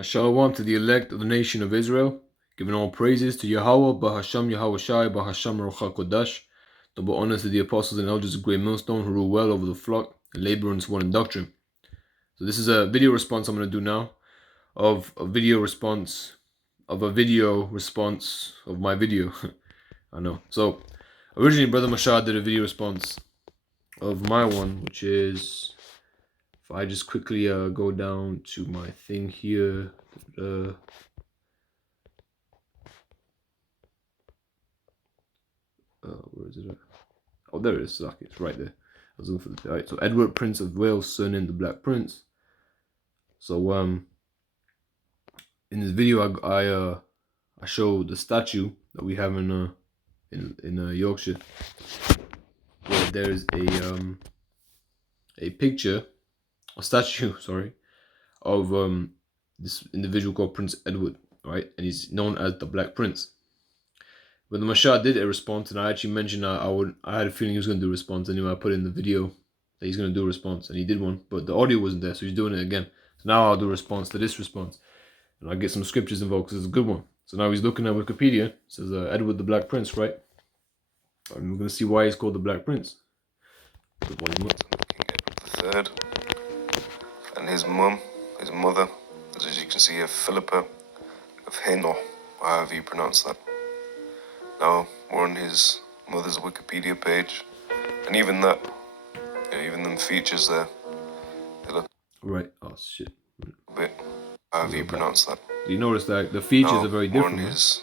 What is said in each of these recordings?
Shalom to the elect of the nation of Israel, giving all praises to Yahweh, Bahasham Yahweh Shai, Bahasham Ruach HaKodesh, double honors to the apostles and elders of Great Millstone who rule well over the flock and labor in sworn doctrine. So this is a video response I'm going to do now of a video response of my video. I know. So originally Brother Mashad did a video response of my one, which is, if I just quickly go down to my thing here, where is it at? Oh, there it is. Okay, it's right there. I was looking for the right. So Edward, Prince of Wales, surnamed the Black Prince. So in this video, I show the statue that we have in Yorkshire, where there's a picture, a statue, sorry, of this individual called Prince Edward, right? And he's known as the Black Prince. But the Mashah did a response, and I actually mentioned I had a feeling he was going to do a response anyway. I put in the video that he's going to do a response, and he did one, but the audio wasn't there, so he's doing it again. So now I'll do a response to this response, and I'll get some scriptures involved because it's a good one. So now he's looking at Wikipedia. It says Edward the Black Prince, right? And we're going to see why he's called the Black Prince. King Edward III, and his mother, as you can see here, Philippa of Hainault, or however you pronounce that. Now we're on his mother's Wikipedia page, and even that, even them features there, they look right. Oh shit. a bit, however you pronounce that. Do you notice that the features are very different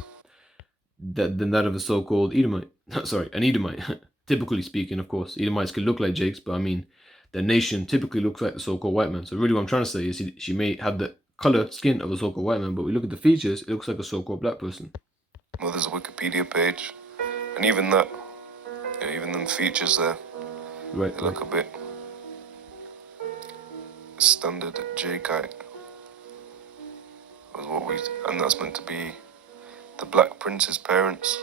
than that of a so-called Edomite? Sorry, an Edomite. Typically speaking, of course, Edomites can look like Jakes, but I mean, the nation typically looks like the so-called white man. So really what I'm trying to say is she may have the color skin of a so-called white man, but we look at the features, it looks like a so-called black person. Mother's Wikipedia page, and even that, even them features there, right, they look a bit standard Jacobite. And that's meant to be the Black Prince's parents.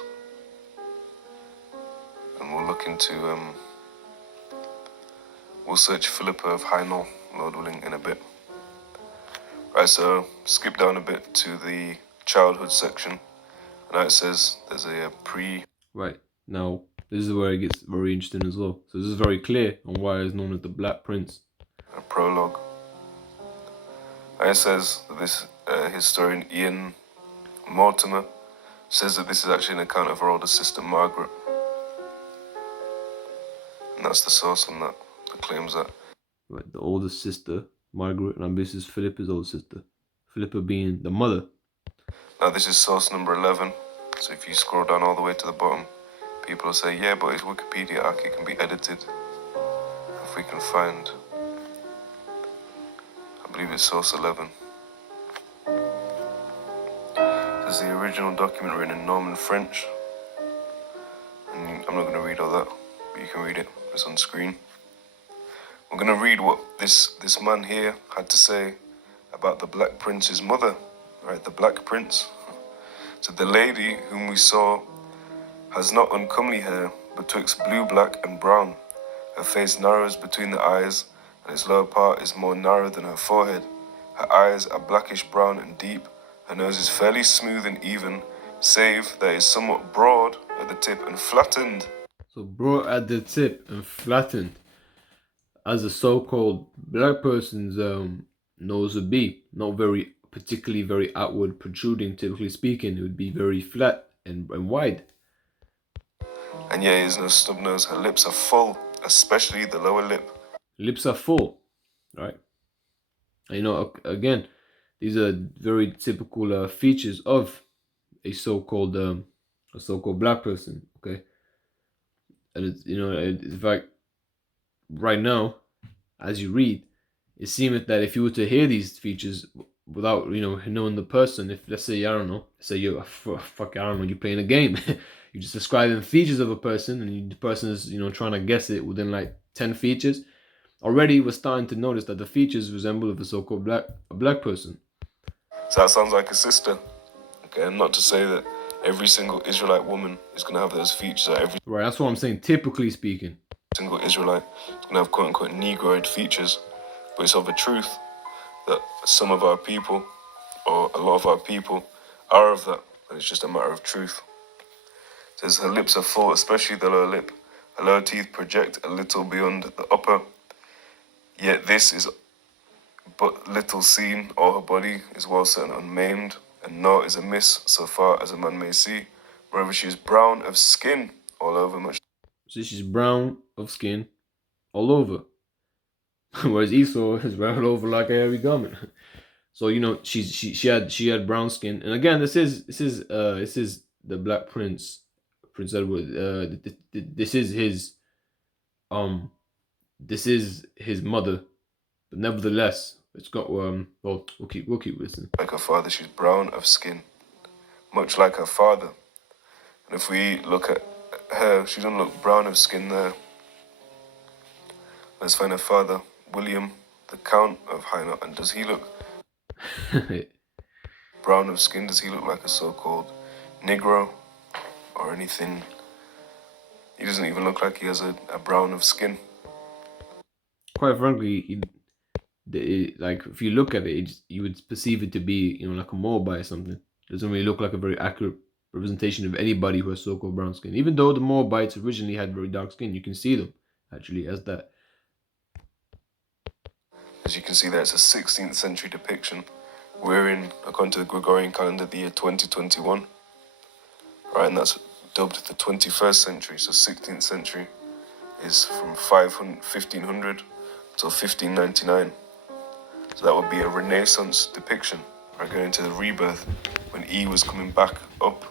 And we'll look into, we'll search Philippa of Hainault, Lord willing, in a bit. Right, so skip down a bit to the childhood section. And now it says there's a Right, now this is where it gets very interesting as well. So this is very clear on why it's known as the Black Prince. A prologue. And it says that this historian Ian Mortimer says that this is actually an account of her older sister Margaret. And that's the source on that claims that. Right, the older sister, Margaret, and this is Philippa's older sister. Philippa being the mother. Now this is source number 11. So if you scroll down all the way to the bottom, people will say, yeah, but his Wikipedia article can be edited. If we can find, I believe it's source 11. There's the original document written in Norman French. And I'm not going to read all that, but you can read it. It's on screen. We're going to read what this man here had to say about the Black Prince's mother. Right, the Black Prince. So the lady whom we saw has not uncomely hair, but twixt blue, black, and brown. Her face narrows between the eyes, and its lower part is more narrow than her forehead. Her eyes are blackish brown and deep. Her nose is fairly smooth and even, save that it is somewhat broad at the tip and flattened. So broad at the tip and flattened, as a so-called black person's nose would be. Not particularly very outward protruding, typically speaking. It would be very flat and wide. And yet it is no stub nose. Her lips are full, especially the lower lip. Lips are full, right? And, you know, again, these are very typical features of a so-called black person. Okay, and it's, you know, in fact, right now, as you read, it seems that if you were to hear these features without, you know, knowing the person, if let's say, I don't know, say you're you're playing a game, you just describing features of a person, and the person is, you know, trying to guess it within like 10 features. Already, we're starting to notice that the features resemble of a so-called black person. So that sounds like a sister. Okay, and not to say that every single Israelite woman is going to have those features. Right, that's what I'm saying. Typically speaking, single Israelite is going to have quote-unquote negroid features, but it's of a truth that some of our people or a lot of our people are of that, and it's just a matter of truth. It says her lips are full, especially the lower lip. Her lower teeth project a little beyond the upper, yet this is but little seen. All her body is well set and unmaimed, and naught is amiss so far as a man may see. Moreover, she is brown of skin all over, much So she's brown of skin all over, whereas Esau is brown all over like a hairy garment. So she had brown skin, and again, this is the Black Prince, Prince Edward. This is his um this is his mother, but nevertheless, it's got well, we'll keep listening. like her father. She's brown of skin, much like her father. And if we look at her, she doesn't look brown of skin there. Let's find her father, William, the Count of Hainaut. And does he look brown of skin? Does he look like a so-called Negro or anything? He doesn't even look like he has a brown of skin. Quite frankly, like if you look at it, you would perceive it to be like a Moabite or something. It doesn't really look like a very accurate representation of anybody who has so-called brown skin. Even though the Moabites originally had very dark skin, you can see them actually as that. As you can see there, it's a 16th century depiction. We're in, according to the Gregorian calendar, the year 2021. Right, and that's dubbed the 21st century. So 16th century is from 1500 till 1599. So that would be a Renaissance depiction, right, going into the rebirth when E was coming back up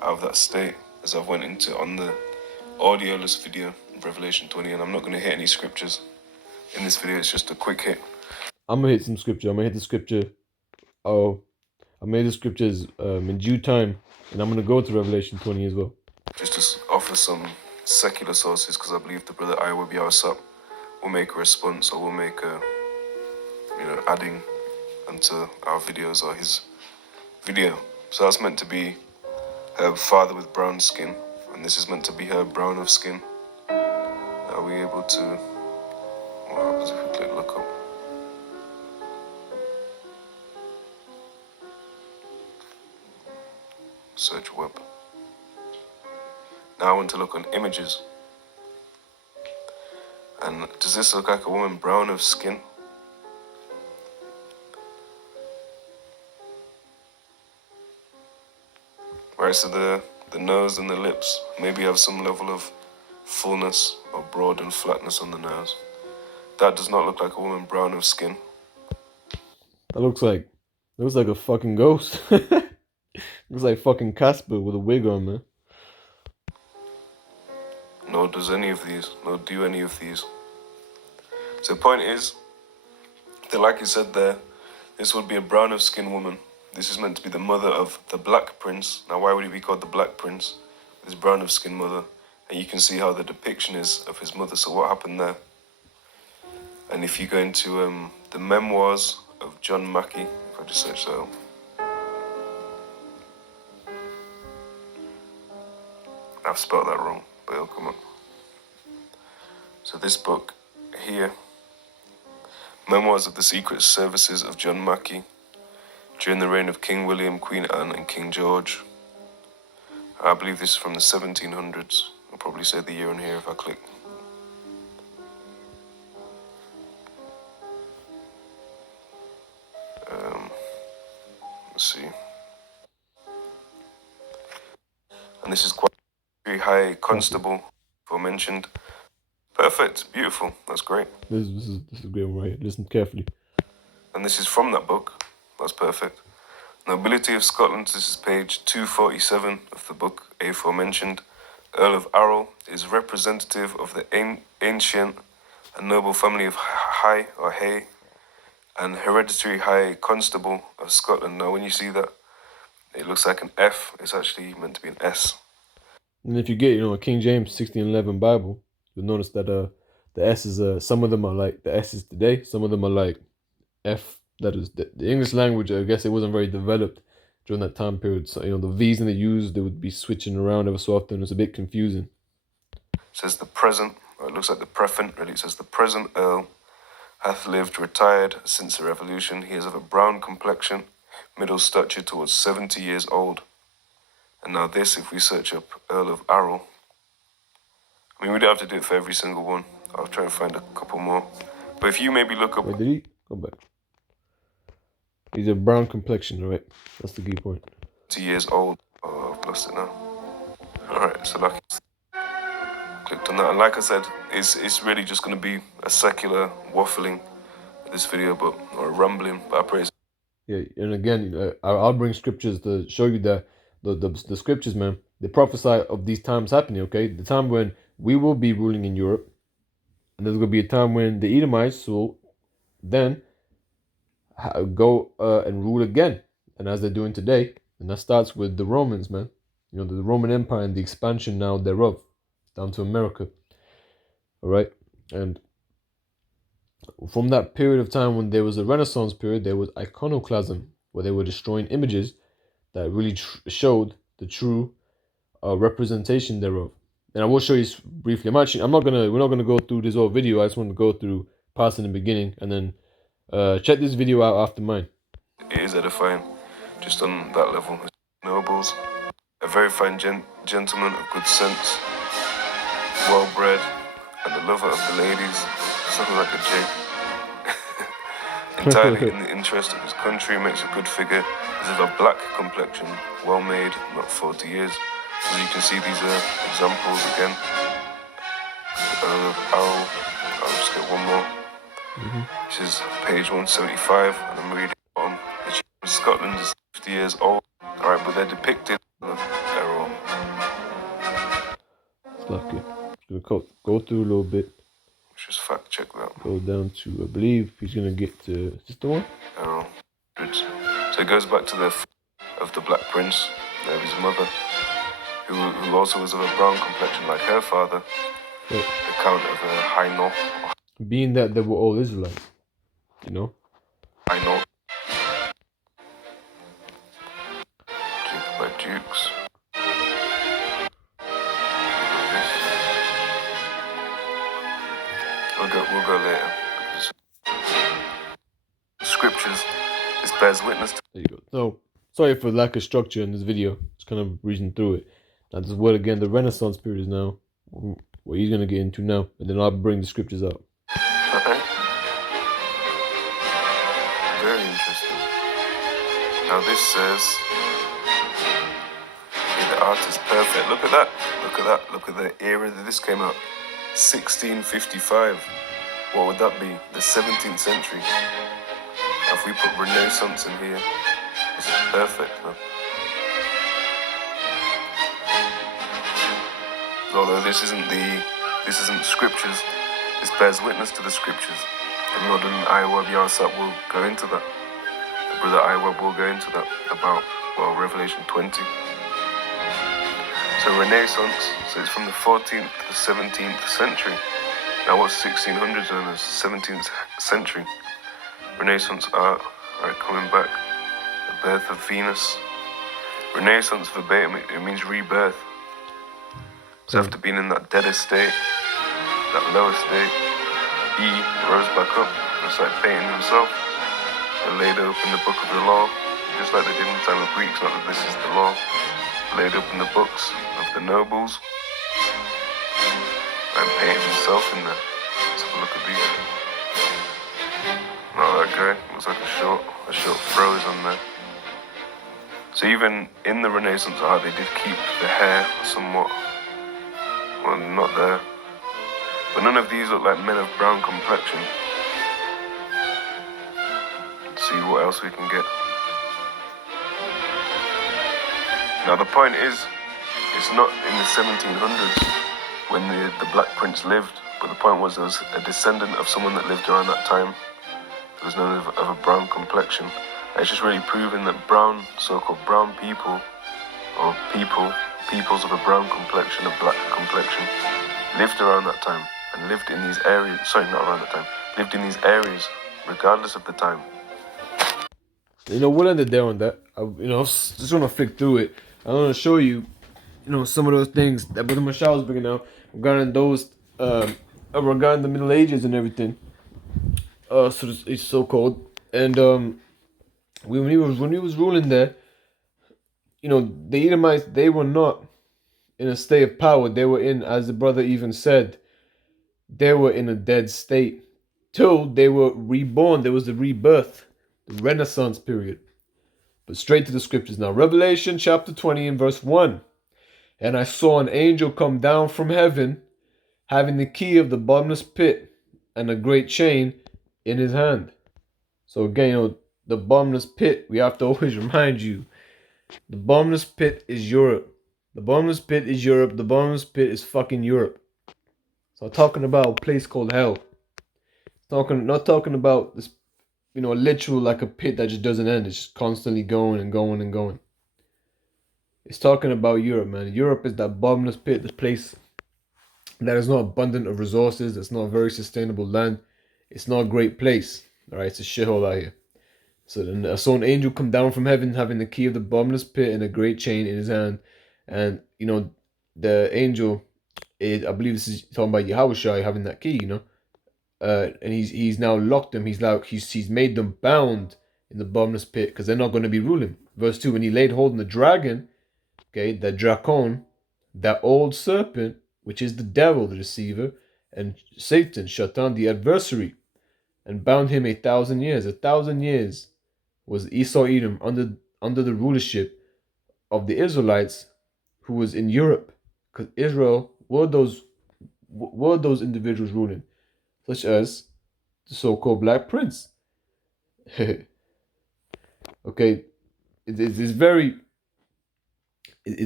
out of that state, as I've went into on the audioless video of Revelation 20, and I'm not going to hit any scriptures in this video. It's just a quick hit. I'm gonna hit some scripture. I'm gonna hit the scripture. Oh, I made the scriptures in due time, and I'm gonna go to Revelation 20 as well. Just to offer some secular sources, because I believe the brother Iowa Biawasap will make a response, or will make a, adding onto our videos or his video. So that's meant to be her father with brown skin, and this is meant to be her brown of skin. Are we able to? What happens if we click look up? Search web. Now I want to look on images. And does this look like a woman brown of skin? Right, so the nose and the lips maybe have some level of fullness or broad and flatness on the nose. That does not look like a woman brown of skin. That looks like a fucking ghost. Looks like fucking Casper with a wig on, man. Nor does any of these, nor do any of these. So the point is that, like you said there, this would be a brown of skin woman. This is meant to be the mother of the Black Prince. Now, why would he be called the Black Prince? His brown of skin mother. And you can see how the depiction is of his mother. So what happened there? And if you go into the memoirs of John Mackey, if I just search that, I've spelled that wrong, but it'll come up. So this book here, Memoirs of the Secret Services of John Mackey, during the reign of King William, Queen Anne, and King George. I believe this is from the 1700s. I'll probably say the year on here if I click. Let's see. And this is quite very high constable, aforementioned. Perfect, beautiful, that's great. This is a great one right here. Listen carefully. And this is from that book. That's perfect. Nobility of Scotland. This is page 247 of the book aforementioned. Earl of Arrol is representative of the ancient and noble family of High or Hay and hereditary High Constable of Scotland. Now, when you see that, it looks like an F. It's actually meant to be an S. And if you get a King James 1611 Bible, you'll notice that the S's some of them are like the S's today. Some of them are like F. That is the English language. I guess it wasn't very developed during that time period. So the V's that they used, they would be switching around ever so often. It's a bit confusing. It says the present, or it looks like the prefant, really. It says the present Earl hath lived retired since the Revolution. He is of a brown complexion, middle stature towards 70 years old. And now this, if we search up Earl of Arrol, I mean, we don't have to do it for every single one. I'll try and find a couple more. But if you maybe look up... Wait, did he? Go back. He's a brown complexion, right? That's the key point. 2 years old. Oh, I've lost it now. Alright, so like clicked on that. And like I said, it's really just going to be a secular waffling this video, but or rumbling. But I praise. Yeah, and again, I'll bring scriptures to show you that the scriptures, man, they prophesy of these times happening. Okay, the time when we will be ruling in Europe, and there's gonna be a time when the Edomites will then go and rule again, and as they're doing today, and that starts with the Romans, man. You know, the Roman Empire and the expansion now thereof down to America. All right, and from that period of time when there was a Renaissance period, there was iconoclasm, where they were destroying images that really showed the true representation thereof. And I will show you briefly. We're not gonna go through this whole video. I just want to go through parts in the beginning, and then check this video out after mine. It is edifying, just on that level. Nobles, a very fine gentleman of good sense, well bred, and a lover of the ladies. Something like a Jake. Entirely in the interest of his country, makes a good figure, is of a black complexion, well made, not 40 years. As you can see, these are examples again. I'll just get one more. This is page 175, and I'm reading on. The chief of Scotland is 50 years old. Alright, but they're depicted on the arrow. It's lucky. Just gonna go through a little bit. Just fact check that. Go down to, I believe he's gonna get to, is this the one? Arrow. So it goes back to the of the Black Prince, of his mother, who also was of a brown complexion like her father, the Count of Hainault. Being that they were all Israelites, you know? Hainault. By Dukes. We'll go later. Scriptures, this bears witness to. There you go. So, sorry for the lack of structure in this video. Just kind of reading through it. Now, this is what, again, the Renaissance period is now. What he's going to get into now. And then I'll bring the scriptures out. Okay. Very interesting. Now, this says, the art is perfect. Look at that. Look at that. Look at the era that this came out. 1655. What would that be? The 17th century. If we put Renaissance in here, this is perfect, man. Although this isn't scriptures, this bears witness to the scriptures. The modern Iowa Biarsat will go into that. The brother Iowa will go into that about, well, Revelation 20. So Renaissance, so it's from the 14th to the 17th century. Now what's 1600s known as 17th century? Renaissance art, alright, coming back. The birth of Venus. Renaissance verbatim, it means rebirth. So after being in that deadest state, that lowest state, he rose back up, just like painting himself, and laid open the book of the law, just like they did in the time of Greeks, not that this is the law. Laid open the books of the nobles, and painted himself in there. Let's have a look at these. Not that guy, looks like a short froze on there. So even in the Renaissance art, they did keep the hair somewhat, well, not there. But none of these look like men of brown complexion. Let's see what else we can get. Now the point is, it's not in the 1700s when the Black Prince lived, but the point was there was a descendant of someone that lived around that time that was known of a brown complexion. And it's just really proving that brown, so-called brown people, or peoples of a brown complexion, a black complexion, lived around that time and lived in these areas, sorry, not around that time, lived in these areas regardless of the time. You know, we'll end it there on that. Just want to flick through it. I want to show you, some of those things that Brother Mashal was bringing out regarding those, regarding the Middle Ages and everything. So it's so cold. And when he was ruling there, the Edomites, they were not in a state of power. They were in, as the brother even said, they were in a dead state till they were reborn. There was the rebirth, the Renaissance period. But straight to the scriptures now. Revelation chapter 20 and verse 1. And I saw an angel come down from heaven, having the key of the bottomless pit and a great chain in his hand. So again, the bottomless pit, we have to always remind you, the bottomless pit is Europe. The bottomless pit is Europe. The bottomless pit is fucking Europe. So I'm talking about a place called hell. Not talking about this, literal like a pit that just doesn't end. It's just constantly going and going and going. It's talking about Europe, man. Europe is that bottomless pit, this place that is not abundant of resources. That's not a very sustainable land. It's not a great place. All right, it's a shithole out here. So then I saw an angel come down from heaven, having the key of the bottomless pit and a great chain in his hand. And the angel, I believe this is talking about Yahushua having that key. And he's now locked them. He's made them bound in the bottomless pit because they're not going to be ruling. Verse 2: and he laid hold on the dragon, okay, the dracon, that old serpent, which is the devil, the deceiver, and Satan, Shaitan, the adversary, and bound him 1,000 years. 1,000 years was Esau Edom under the rulership of the Israelites, who was in Europe, because Israel were those individuals ruling, such as the so-called Black Prince. Okay, it's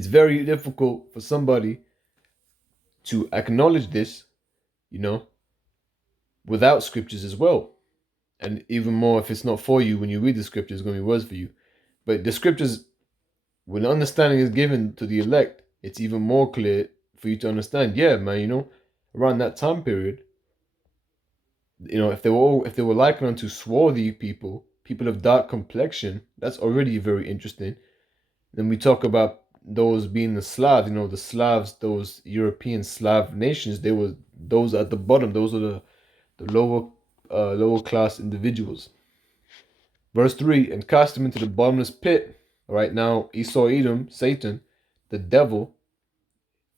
very difficult for somebody to acknowledge this, without scriptures as well. And even more, if it's not for you, when you read the scriptures, it's going to be worse for you. But the scriptures, when understanding is given to the elect, it's even more clear for you to understand. Yeah, man, around that time period, if they were likened unto swarthy people of dark complexion, that's already very interesting. Then we talk about those being the Slavs, the Slavs, those European Slav nations, they were those at the bottom. Those are the lower class individuals. Verse 3: and cast him into the bottomless pit. All right, now Esau Edom, Satan, the devil,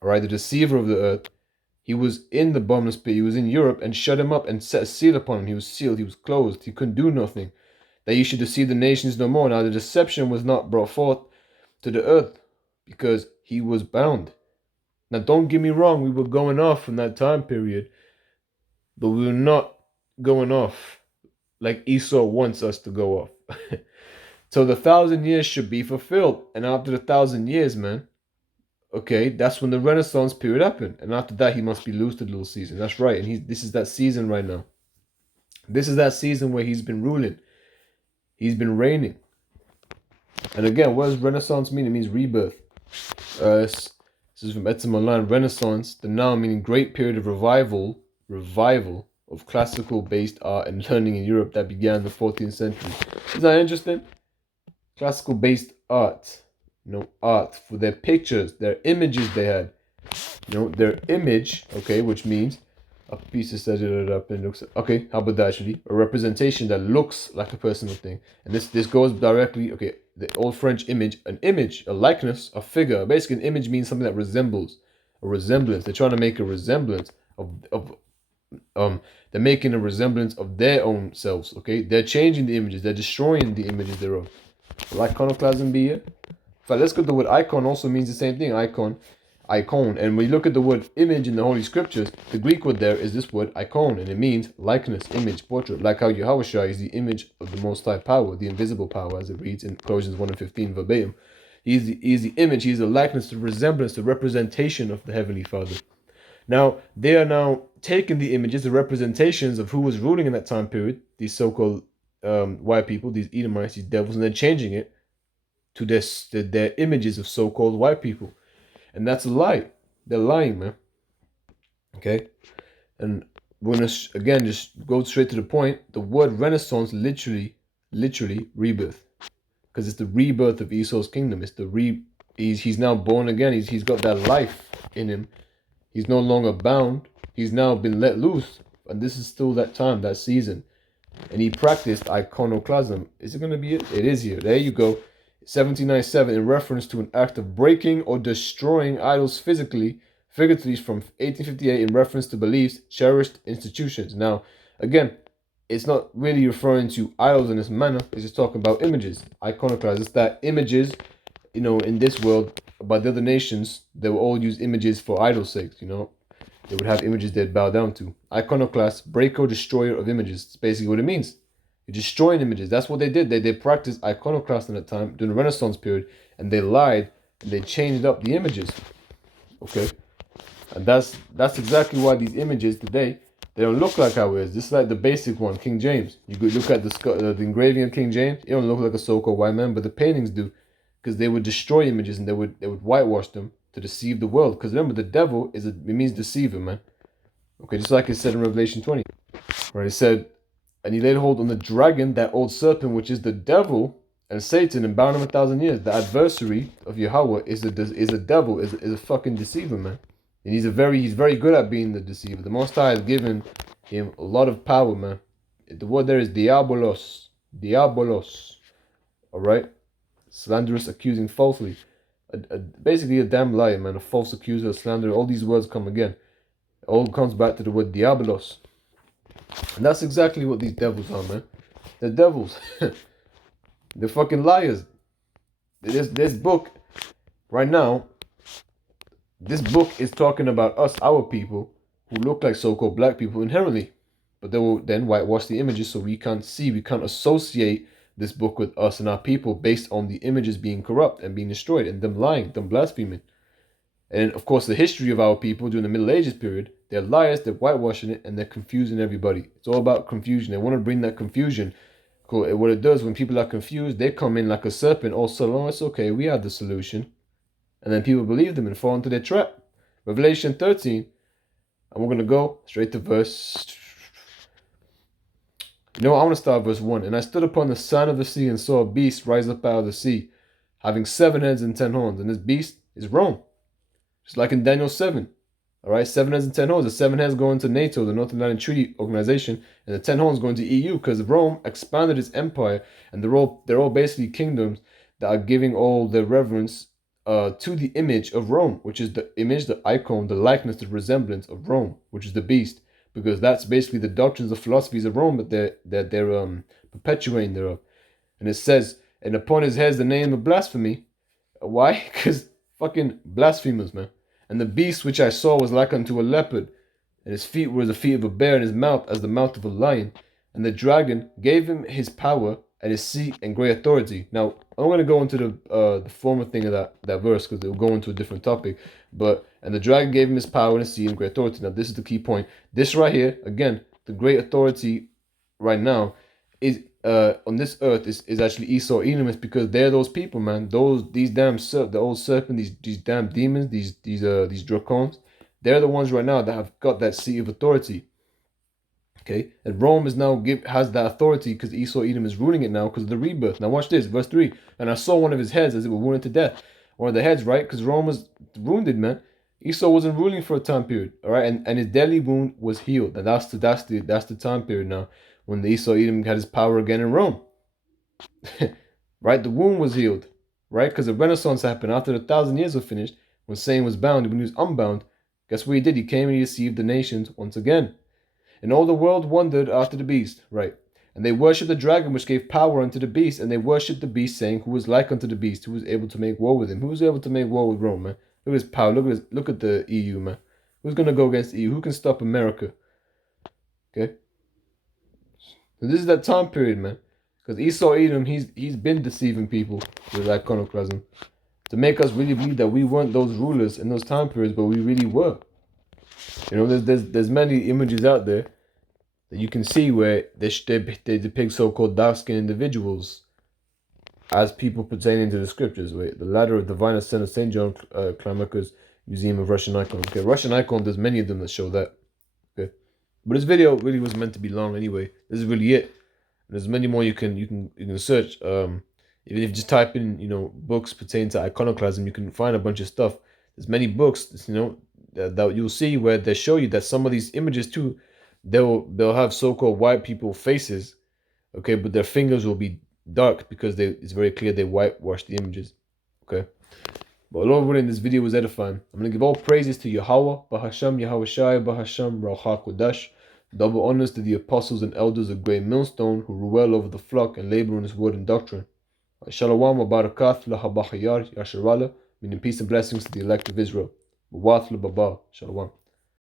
all right, the deceiver of the earth, he was in the bottomless pit. He was in Europe, and shut him up and set a seal upon him. He was sealed. He was closed. He couldn't do nothing. That you should deceive the nations no more. Now the deception was not brought forth to the earth because he was bound. Now don't get me wrong, we were going off from that time period, but we were not going off like Esau wants us to go off. So the 1,000 years should be fulfilled. And after the 1,000 years, man, okay, that's when the Renaissance period happened. And after that, he must be loosed to the little season. That's right. And this is that season right now. This is that season where he's been ruling. He's been reigning. And again, what does Renaissance mean? It means rebirth. This is from Etzim Online. Renaissance, the noun meaning great period of revival of classical based art and learning in Europe that began in the 14th century. Isn't that interesting? Classical based art, art for their pictures, their images they had, their image, okay, which means a piece of set it up and looks, okay, how about that actually? A representation that looks like a personal thing. And this goes directly, okay, the old French image, an image, a likeness, a figure. Basically, an image means something that resembles, a resemblance. They're trying to make a resemblance of they're making a resemblance of their own selves, okay? They're changing the images, they're destroying the images thereof. Will iconoclasm be it? But let's go to the word icon also means the same thing, icon. And when you look at the word image in the Holy Scriptures, the Greek word there is this word icon, and it means likeness, image, portrait. Like how Yahushua is the image of the Most High Power, the invisible power, as it reads in Colossians 1:15 verbatim. He's the image, he's the likeness, the resemblance, the representation of the Heavenly Father. Now, they are now taking the images, the representations of who was ruling in that time period, these so-called white people, these Edomites, these devils, and they're changing it to their images of so-called white people. And that's a lie. They're lying, man. Okay? And we're going to, again, just go straight to the point. The word Renaissance literally rebirth. Because it's the rebirth of Esau's kingdom. It's he's now born again. He's got that life in him. He's no longer bound. He's now been let loose. And this is still that time, that season. and he practiced iconoclasm. Is it going to be it? It is here. There you go. 1797, in reference to an act of breaking or destroying idols physically, figuratively, from 1858, in reference to beliefs, cherished institutions. Now, again, it's not really referring to idols in this manner. It's just talking about images. Iconoclasm. It's that images, in this world, by the other nations, they will all use images for idol sakes, They would have images they'd bow down to. Iconoclast, breaker, destroyer of images. It's basically what it means. You're destroying images. That's what they did. They practiced iconoclast in that time during the Renaissance period, and they lied and they changed up the images. Okay, and that's exactly why these images today, they don't look like ours. This is like the basic one, King James. You could look at the engraving of King James. It don't look like a so-called white man, but the paintings do, because they would destroy images and they would whitewash them to deceive the world. Because remember, the devil it means deceiver, man. Okay, just like it said in Revelation 20, right? It said, and he laid hold on the dragon, that old serpent, which is the devil and Satan, and bound him 1,000 years. The adversary of Yahweh is a devil, is a fucking deceiver, man. And he's very good at being the deceiver. The Most High has given him a lot of power, man. The word there is diabolos, diabolos. All right, slanderous, accusing falsely. Basically a damn liar, man. A false accuser, a slanderer. All these words come again. It all comes back to the word diabolos. And that's exactly what these devils are, man. They're devils. They're fucking liars. This book, right now, this book is talking about us, our people, who look like so-called black people inherently. But they will then whitewash the images so we can't associate this book with us and our people based on the images being corrupt and being destroyed and them lying, them blaspheming. And of course, the history of our people during the Middle Ages period, they're liars, they're whitewashing it, and they're confusing everybody. It's all about confusion. They want to bring that confusion. Cool. What it does, when people are confused, they come in like a serpent. Oh, so long, it's okay, we have the solution. And then people believe them and fall into their trap. Revelation 13, and we're going to go straight to verse... I want to start verse 1. And I stood upon the sand of the sea and saw a beast rise up out of the sea, having 7 heads and 10 horns. And this beast is Rome. Just like in Daniel 7. All right, 7 heads and 10 horns. The 7 heads going to NATO, the North Atlantic Treaty Organization, and the 10 horns going to EU, because Rome expanded its empire, and they're all basically kingdoms that are giving all their reverence to the image of Rome, which is the image, the icon, the likeness, the resemblance of Rome, which is the beast, because that's basically the doctrines, the philosophies of Rome that they're perpetuating thereof. And it says, and upon his head the name of blasphemy. Why? Because fucking blasphemers, man. And the beast which I saw was like unto a leopard, and his feet were as the feet of a bear, and his mouth as the mouth of a lion. And the dragon gave him his power and his seat and great authority. Now, I'm going to go into the former thing of that verse, because it will go into a different topic. And the dragon gave him his power and his seat and great authority. Now, this is the key point. This right here, again, the great authority right now is on this earth is actually Esau Edom. It's because they're those people, man. These damn the old serpent, these damn demons, these dracons. They're the ones right now that have got that seat of authority. Okay, and Rome is now has that authority because Esau Edom is ruling it now because of the rebirth. Now watch this, verse 3. And I saw one of his heads as it were wounded to death. One of the heads, right? Because Rome was wounded, man. Esau wasn't ruling for a time period, all right, and his deadly wound was healed, and that's the time period now when the Esau Edom had his power again in Rome, right? The wound was healed, right? Because the Renaissance happened after the 1,000 years were finished. When Satan was bound, when he was unbound, guess what he did? He came and he deceived the nations once again. And all the world wondered after the beast, right? And they worshipped the dragon, which gave power unto the beast, and they worshipped the beast, saying, who was like unto the beast, who was able to make war with him? Who was able to make war with Rome, man? Look at his power. Look at the EU, man. Who's gonna go against the EU? Who can stop America? Okay. So this is that time period, man. Because Esau Edom, he's been deceiving people with iconoclasm to make us really believe that we weren't those rulers in those time periods, but we really were. There's many images out there that you can see where they depict so-called dark-skinned individuals as people pertaining to the scriptures. Wait, the ladder of divine ascent of St. John Climaker's Museum of Russian Icons. Okay, Russian Icon, there's many of them that show that. Okay, but this video really was meant to be long anyway. This is really it. There's many more you can search. Even if you just type in books pertaining to iconoclasm, you can find a bunch of stuff. There's many books that you'll see where they show you that some of these images too, they'll have so-called white people faces Okay, but their fingers will be dark because it's very clear they whitewashed the images. Okay. But Lord in this video was edifying. I'm going to give all praises to Yahweh, Bahasham, Yahweh Shai, Bahasham, Rauha Kodash. Double honors to the apostles and elders of Great Millstone who rule well over the flock and labor in his word and doctrine. Shalom wa barakat lahabachayar yasharala, meaning peace and blessings to the elect of Israel. Baba, Shalom.